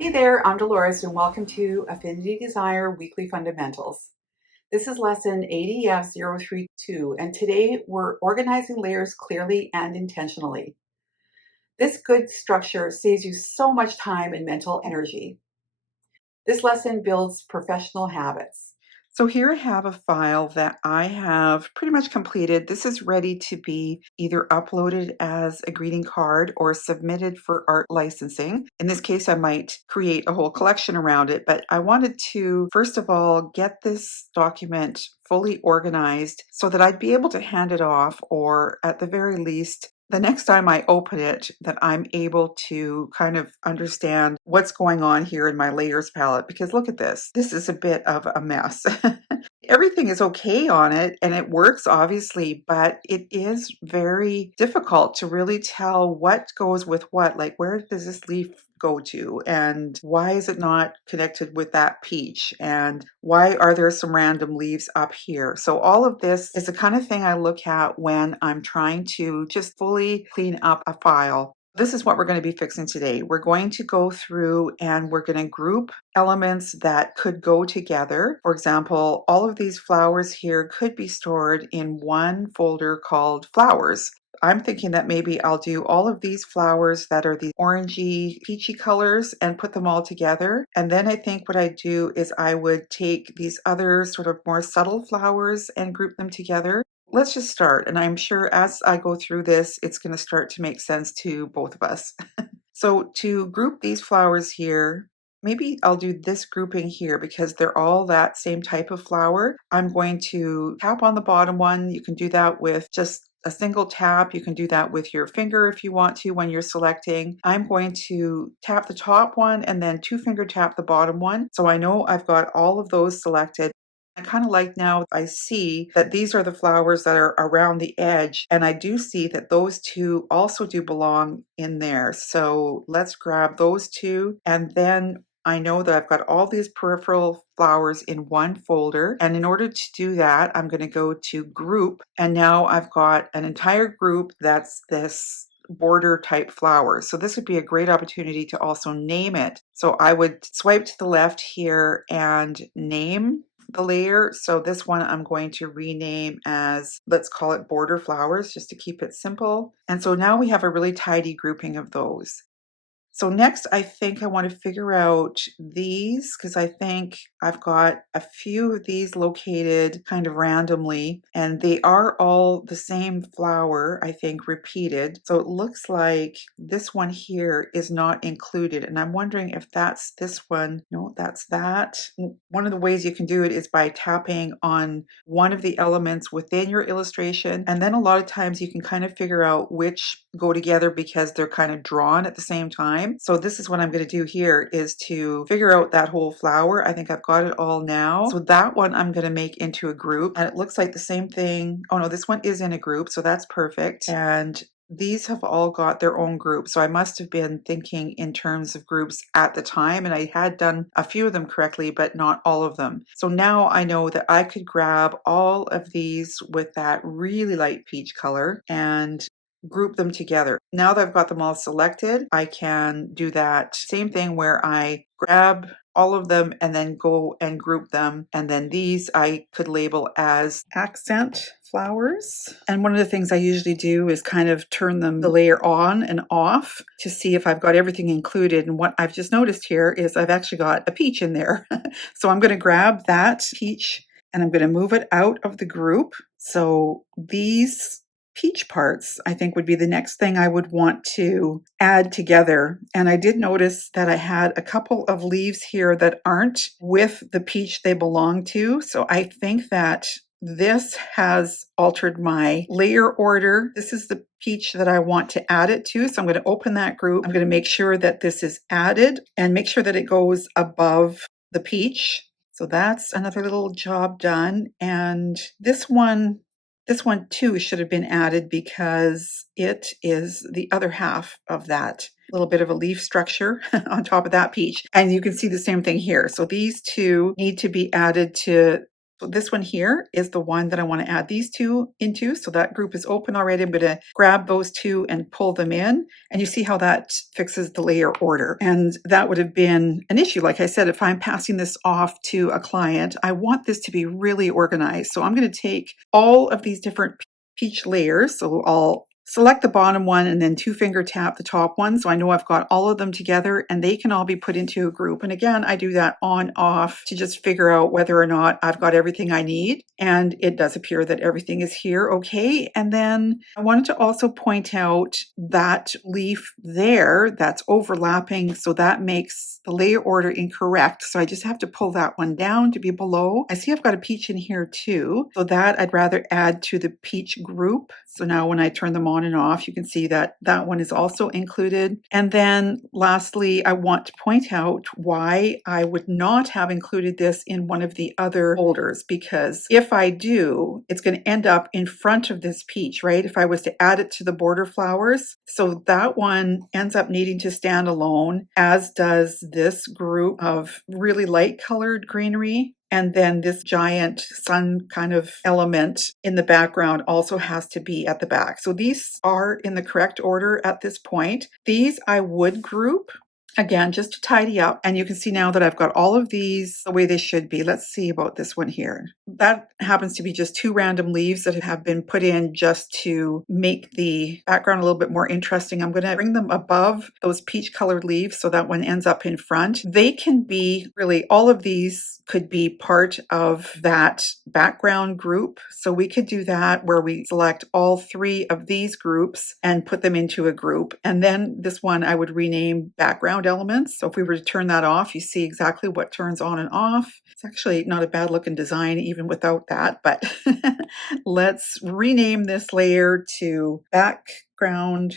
Hey there, I'm Dolores and welcome to Affinity Designer Weekly Fundamentals. This is lesson ADF 032 and today we're organizing layers clearly and intentionally. This good structure saves you so much time and mental energy. This lesson builds professional habits. So here I have a file that I have pretty much completed. This is ready to be either uploaded as a greeting card or submitted for art licensing. In this case, I might create a whole collection around it, but I wanted to, first of all, get this document fully organized so that I'd be able to hand it off, or at the very least, the next time I open it, that I'm able to kind of understand what's going on here in my layers palette. Because look at this. This is a bit of a mess. Everything is okay on it and it works obviously, but it is very difficult to really tell what goes with what. Like, where does this leaf go to? And why is it not connected with that peach? And why are there some random leaves up here? So all of this is the kind of thing I look at when I'm trying to just fully clean up a file. This is what we're going to be fixing today. We're going to go through and we're going to group elements that could go together. For example, all of these flowers here could be stored in one folder called flowers. I'm thinking that maybe I'll do all of these flowers that are the orangey, peachy colors and put them all together. And then I think what I do is I would take these other sort of more subtle flowers and group them together. Let's just start. And I'm sure as I go through this, it's going to start to make sense to both of us. So to group these flowers here, maybe I'll do this grouping here because they're all that same type of flower. I'm going to tap on the bottom one. You can do that with just a single tap. You can do that with your finger if you want to when you're selecting. I'm going to tap the top one and then two finger tap the bottom one. So I know I've got all of those selected. I kind of like now I see that these are the flowers that are around the edge, and I do see that those two also do belong in there. So let's grab those two, and then I know that I've got all these peripheral flowers in one folder. And in order to do that, I'm going to go to group, and now I've got an entire group that's this border type flowers. So this would be a great opportunity to also name it. So I would swipe to the left here and name the layer. So this one I'm going to rename as, let's call it border flowers, just to keep it simple. And so now we have a really tidy grouping of those. So next, I think I want to figure out these because I think I've got a few of these located kind of randomly, and they are all the same flower, I think, repeated. So it looks like this one here is not included, and I'm wondering if that's this one. No, that's that. One of the ways you can do it is by tapping on one of the elements within your illustration, and then a lot of times you can kind of figure out which go together because they're kind of drawn at the same time. So this is what I'm going to do here is to figure out that whole flower. I think I've got it all now. So that one I'm going to make into a group, and it looks like the same thing. Oh no, this one is in a group, so that's perfect. And these have all got their own group. So I must have been thinking in terms of groups at the time, and I had done a few of them correctly, but not all of them. So now I know that I could grab all of these with that really light peach color and group them together. Now that I've got them all selected, I can do that same thing where I grab all of them and then go and group them. And then these I could label as accent flowers. And one of the things I usually do is kind of turn the layer on and off to see if I've got everything included. And what I've just noticed here is I've actually got a peach in there. So I'm going to grab that peach and I'm going to move it out of the group. So these peach parts, I think, would be the next thing I would want to add together. And I did notice that I had a couple of leaves here that aren't with the peach they belong to. So I think that this has altered my layer order. This is the peach that I want to add it to. So I'm going to open that group. I'm going to make sure that this is added and make sure that it goes above the peach. So that's another little job done. And this one too should have been added because it is the other half of that little bit of a leaf structure on top of that peach. And you can see the same thing here. So these two need to be added to So this one here is the one that I want to add these two into. So that group is open already. I'm going to grab those two and pull them in. And you see how that fixes the layer order. And that would have been an issue. Like I said, if I'm passing this off to a client, I want this to be really organized. So I'm going to take all of these different peach layers. So I'll select the bottom one and then two finger tap the top one. So I know I've got all of them together and they can all be put into a group. And again, I do that on off to just figure out whether or not I've got everything I need. And it does appear that everything is here. Okay. And then I wanted to also point out that leaf there that's overlapping. So that makes the layer order incorrect. So I just have to pull that one down to be below. I see I've got a peach in here too. So that I'd rather add to the peach group. So now when I turn them on and off, you can see that that one is also included. And then lastly, I want to point out why I would not have included this in one of the other folders, because if I do, it's going to end up in front of this peach, right? If I was to add it to the border flowers. So that one ends up needing to stand alone, as does this group of really light colored greenery. And then this giant sun kind of element in the background also has to be at the back. So these are in the correct order at this point. These I would group. Again, just to tidy up. And you can see now that I've got all of these the way they should be. Let's see about this one here. That happens to be just two random leaves that have been put in just to make the background a little bit more interesting. I'm going to bring them above those peach colored leaves so that one ends up in front. They can be really, all of these could be part of that background group. So we could do that where we select all three of these groups and put them into a group. And then this one I would rename background elements. So if we were to turn that off, you see exactly what turns on and off. It's actually not a bad looking design even without that, but let's rename this layer to background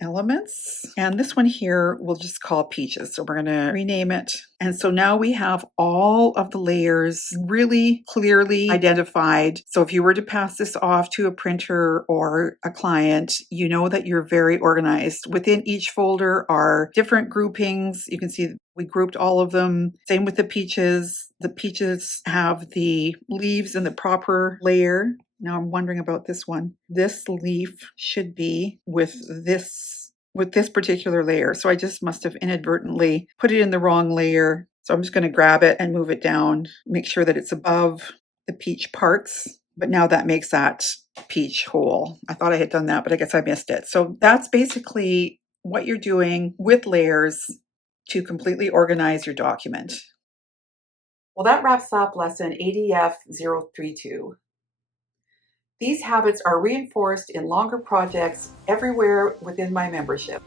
elements. And this one here we'll just call peaches. So we're going to rename it. And so now we have all of the layers really clearly identified. So if you were to pass this off to a printer or a client, you know that you're very organized. Within each folder are different groupings. You can see we grouped all of them. Same with the peaches. The peaches have the leaves in the proper layer. Now I'm wondering about this one. This leaf should be with this particular layer. So I just must have inadvertently put it in the wrong layer. So I'm just going to grab it and move it down, make sure that it's above the peach parts. But now that makes that peach whole. I thought I had done that, but I guess I missed it. So that's basically what you're doing with layers to completely organize your document. Well, that wraps up lesson ADF 032. These habits are reinforced in longer projects everywhere within my membership.